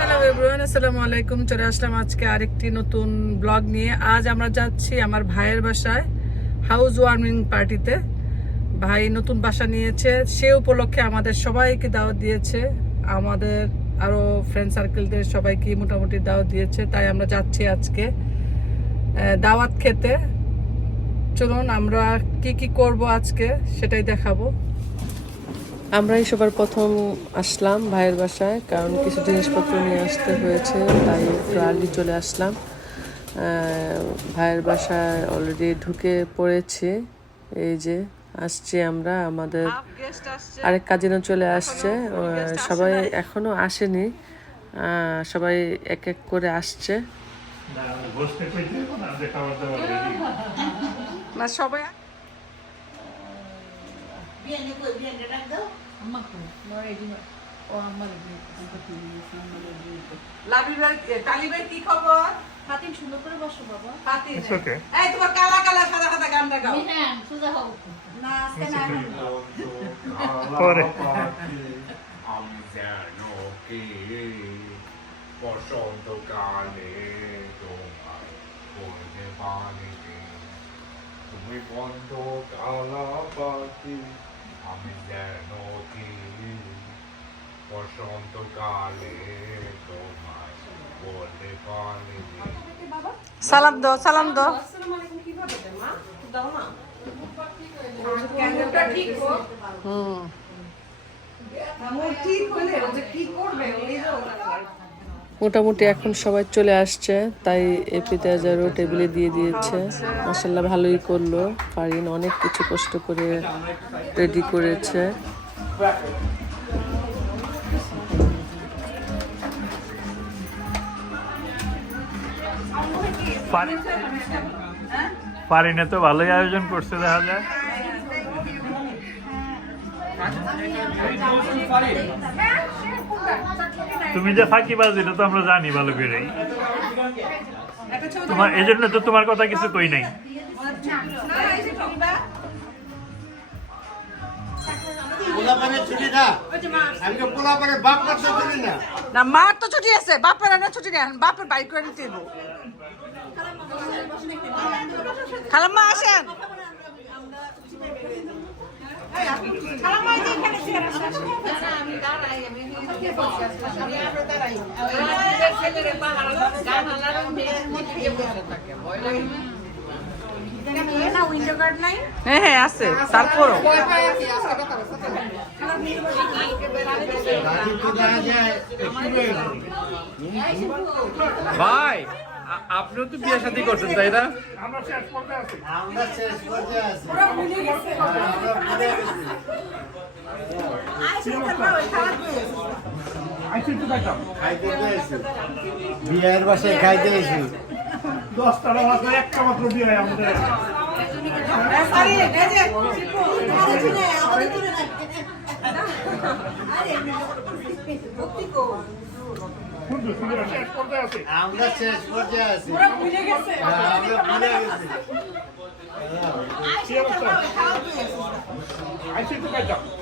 Hello everyone, আসসালামু আলাইকুম। চলে আসলাম আজকে আরেকটি নতুন ব্লগ নিয়ে। আজ আমরা যাচ্ছি আমার ভাইয়ের বাসায় হাউস ওয়ার্মিং পার্টিতে। ভাই নতুন বাসা নিয়েছে, সে উপলক্ষে আমাদের সবাইকে দাওয়াত দিয়েছে, আমাদের আরো ফ্রেন্ড সার্কেলদের সবাইকে মোটামুটি দাওয়াত দিয়েছে। তাই আমরা যাচ্ছি আজকে দাওয়াত খেতে। চলুন আমরা কি কি করব আজকে সেটাই দেখাবো। আমরাই সবার প্রথম আসলাম ভাইয়ের বাসায়, কারণ কিছু জিনিসপত্র নিয়ে আসতে হয়েছে, তাই একটু আর্লি চলে আসলাম। ভাইয়ের বাসায় অলরেডি ঢুকে পড়েছি। এই যে আসছি আমরা, আমাদের আরেক কাজিনও চলে আসছে। সবাই এখনো আসেনি, সবাই এক এক করে আসছে। না সবাই তালিবের কি খবর? ফাতিন সুন্দর করে বসো বাবা। ফাতিন এই তোমার কালা কালা সাদা সাদা গান গাও। হ্যাঁ সোজা হও না, আজকে না পরে আমি যেন কি বসন্তকালে তোমার পড়বে পানিতে, তুমি বন্ধ কালা পাখি। আমি যেন কি বসন্তকালে তোমার পড়বে পানিতে। সালাম দাও, সালাম দাও। মোটামুটি এখন সবাই চলে আসছে, তাই এপিটাইজারও টেবিলে দিয়ে দিয়েছে। মাশাআল্লাহ ভালোই করলো, ফারিন অনেক কিছু কষ্ট করে রেডি করেছে। পারিনে তো ভালোই আয়োজন করছে দেখা যায়। তুমি যে ফাঁকি বাজিল তো আমরা জানি ভালো করেই, তোমার এই জন্য তো তোমার কথা কিছু কই নাই। না মার তো ছুটি আছে, বাপের না ছুটি নেই, বাপের বাইক করে নিতে দেবো। খালাম্মা আসেন। হ্যাঁ হ্যাঁ আছে, তারপরও ভাই আপনিও তো বিয়ে শাদী করছেন তাই না? বিয়ের বাসায় খাইতে এসি 10টা বাজে একটা মাত্র বিয়ে আমাদের। আমরা শেষ পর্যায়ে আছি, আমরা ভুলে গেছি।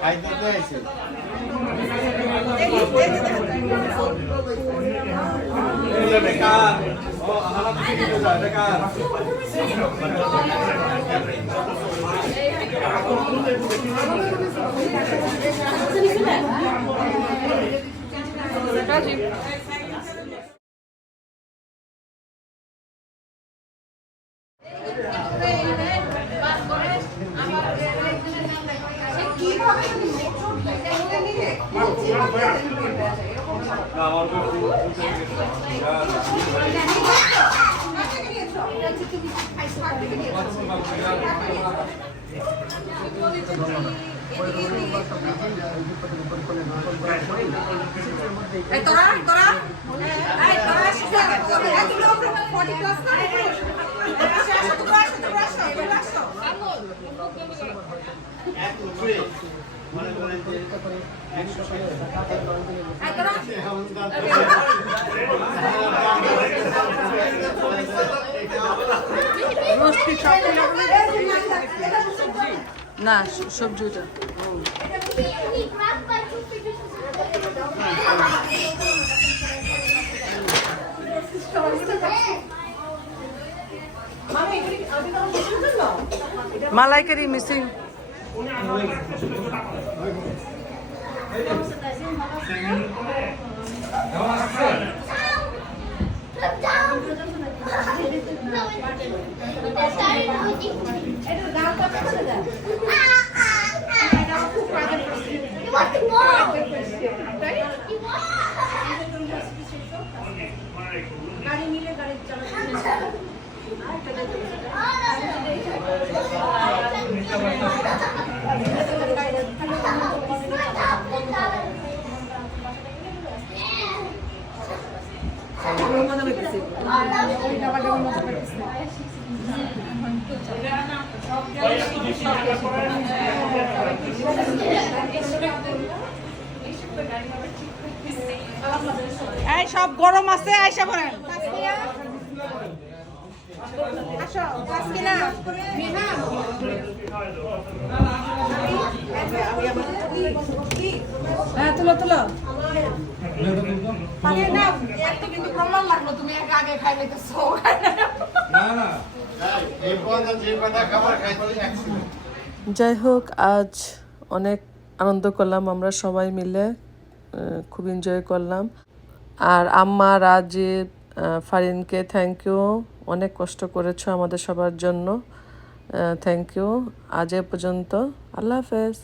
খাইতে তো এসি। তোরা তোরা না সবজি ওটা মালাইকারি মিসিং। এই সব গরম আছে আইসা পড়েন হ্যাঁ তুলো তুলো কিন্তু প্রমাণ লাগলো তুমি আগে খাই লেগেছো এই পর্যন্ত যে কটা খাবার খাইছি একসাথে যাই হোক, আজ অনেক আনন্দ করলাম আমরা সবাই মিলে, খুব এনজয় করলাম। আর আম্মা, রাজীব, ফারিনকে থ্যাংক ইউ, অনেক কষ্ট করেছো আমাদের সবার জন্য, থ্যাংক ইউ। আজ এ পর্যন্ত, আল্লাহ হাফেজ।